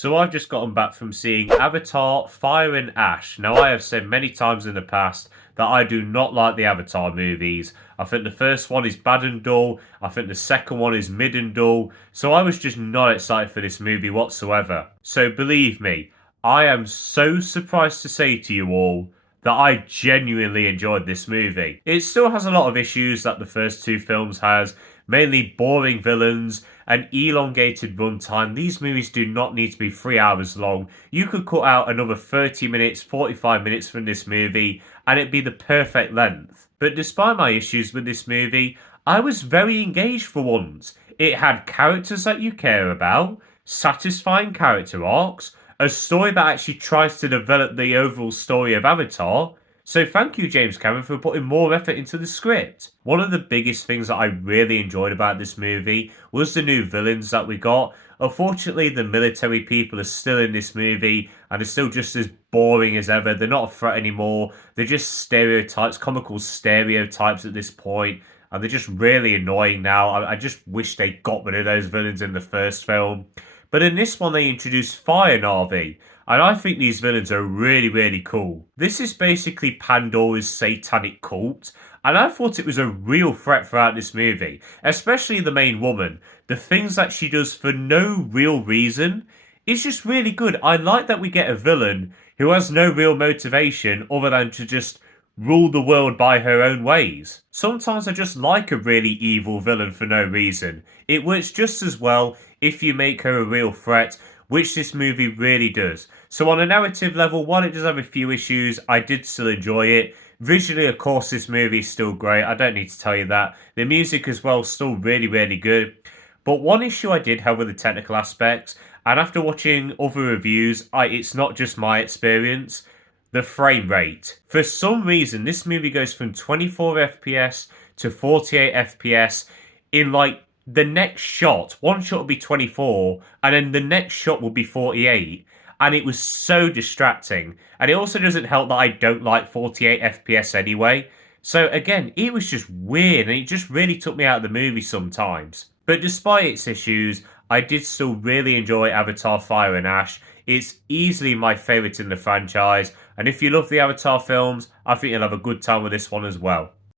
So I've just gotten back from seeing Avatar Fire and Ash. Now, I have said many times in the past that I do not like the Avatar movies. I think the first one is bad and dull. I think the second one is mid and dull. So I was just not excited for this movie whatsoever. So believe me, I am so surprised to say to you all that I genuinely enjoyed this movie. It still has a lot of issues that the first two films has, mainly boring villains, and elongated runtime. These movies do not need to be 3 hours long. You could cut out another 30 minutes, 45 minutes from this movie, and it'd be the perfect length. But despite my issues with this movie, I was very engaged for once. It had characters that you care about, satisfying character arcs, a story that actually tries to develop the overall story of Avatar. So thank you, James Cameron, for putting more effort into the script. One of the biggest things that I really enjoyed about this movie was the new villains that we got. Unfortunately, the military people are still in this movie and are still just as boring as ever. They're not a threat anymore. They're just stereotypes, comical stereotypes at this point, and they're just really annoying now. I just wish they got rid of those villains in the first film. But in this one, they introduced Fire Na'vi, and I think these villains are really, really cool. This is basically Pandora's satanic cult, and I thought it was a real threat throughout this movie, especially the main woman. The things that she does for no real reason is just really good. I like that we get a villain who has no real motivation other than to just rule the world by her own ways. Sometimes I just like a really evil villain for no reason. It works just as well if you make her a real threat, which this movie really does. So on a narrative level, while it does have a few issues, I did still enjoy it. Visually, of course, this movie is still great. I don't need to tell you that. The music as well, still really, really good. But one issue I did have with the technical aspects, and after watching other reviews, it's not just my experience, the frame rate. For some reason, this movie goes from 24 FPS to 48 FPS in like the next shot. One shot will be 24, and then the next shot will be 48. And it was so distracting. And it also doesn't help that I don't like 48 FPS anyway. So again, it was just weird, and it just really took me out of the movie sometimes. But despite its issues, I did still really enjoy Avatar Fire and Ash. It's easily my favourite in the franchise, and if you love the Avatar films, I think you'll have a good time with this one as well.